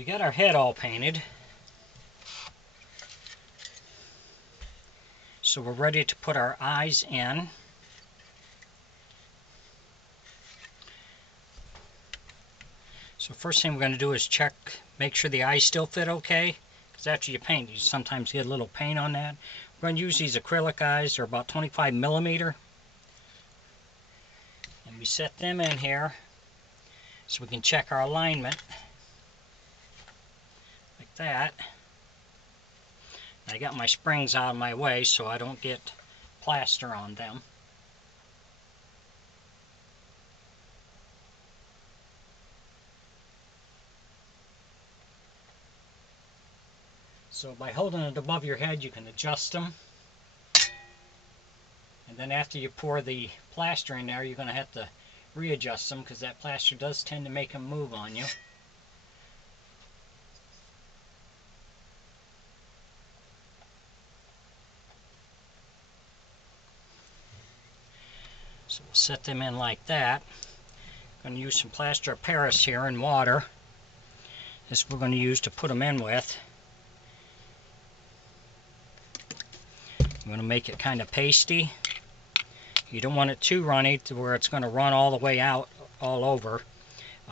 We got our head all painted, so we're ready to put our eyes in. So first thing we're going to do is check, make sure the eyes still fit okay, because after you paint, you sometimes get a little paint on that. We're going to use these acrylic eyes. They're about 25 millimeter. And we set them in here so we can check our alignment, like that. I got my springs out of my way so I don't get plaster on them. So by holding it above your head, you can adjust them. And then after you pour the plaster in there, you're going to have to readjust them because that plaster does tend to make them move on you. So we'll set them in like that. I'm going to use some plaster of Paris here in water. This we're going to use to put them in with. I'm going to make it kind of pasty. You don't want it too runny to where it's going to run all the way out all over.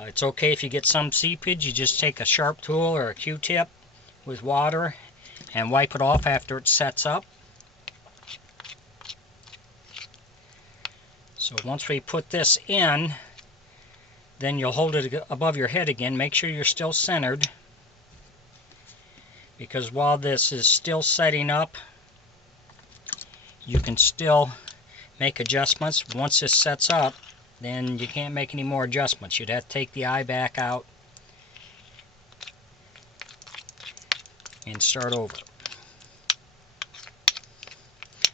It's okay if you get some seepage. You just take a sharp tool or a Q-tip with water and wipe it off after it sets up. So once we put this in, then you'll hold it above your head again. Make sure you're still centered, because while this is still setting up, you can still make adjustments. Once this sets up, then you can't make any more adjustments. You'd have to take the eye back out and start over.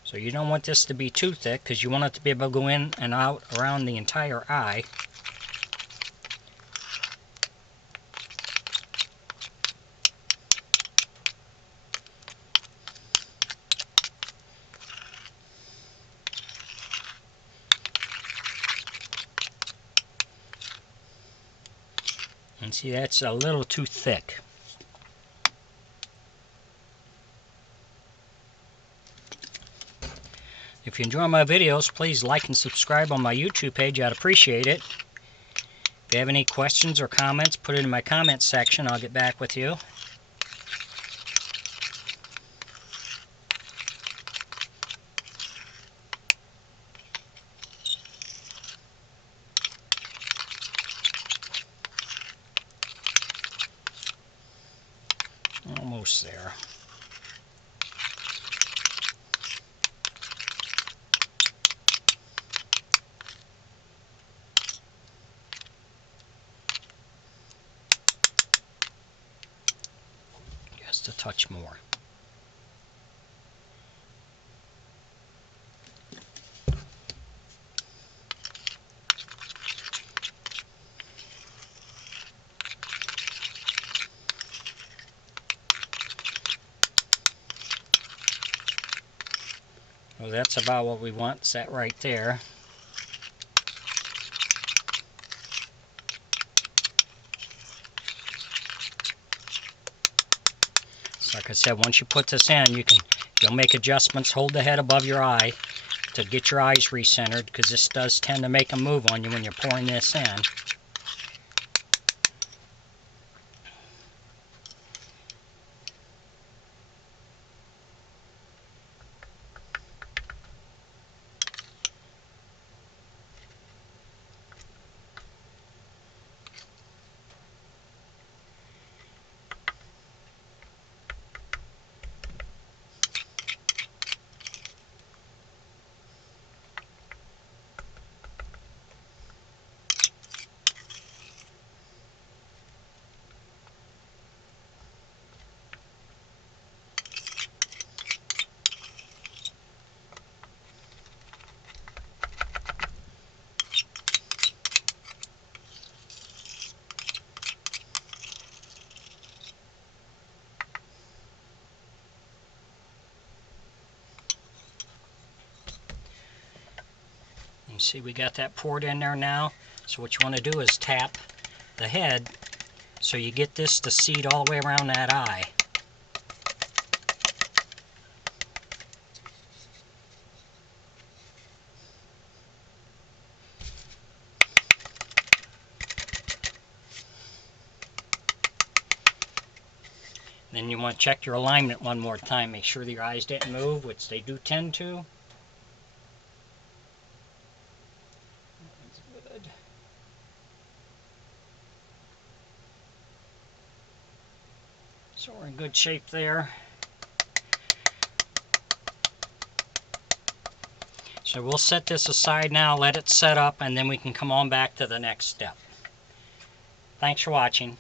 So you don't want this to be too thick because you want it to be able to go in and out around the entire eye. And see, that's a little too thick. If you enjoy my videos, please like and subscribe on my YouTube page. I'd appreciate it. If you have any questions or comments, put it in my comments section. I'll get back with you. Almost there. Just a touch more. Well, that's about what we want set right there. Like I said, once you put this in, you'll make adjustments. Hold the head above your eye to get your eyes recentered, because this does tend to make them move on you when you're pouring this in. You see we got that poured in there now. So what you want to do is tap the head so you get this to seat all the way around that eye. Then you want to check your alignment one more time. Make sure that your eyes didn't move, which they do tend to. That's good. So we're in good shape there. So we'll set this aside now, let it set up, and then we can come on back to the next step. Thanks for watching.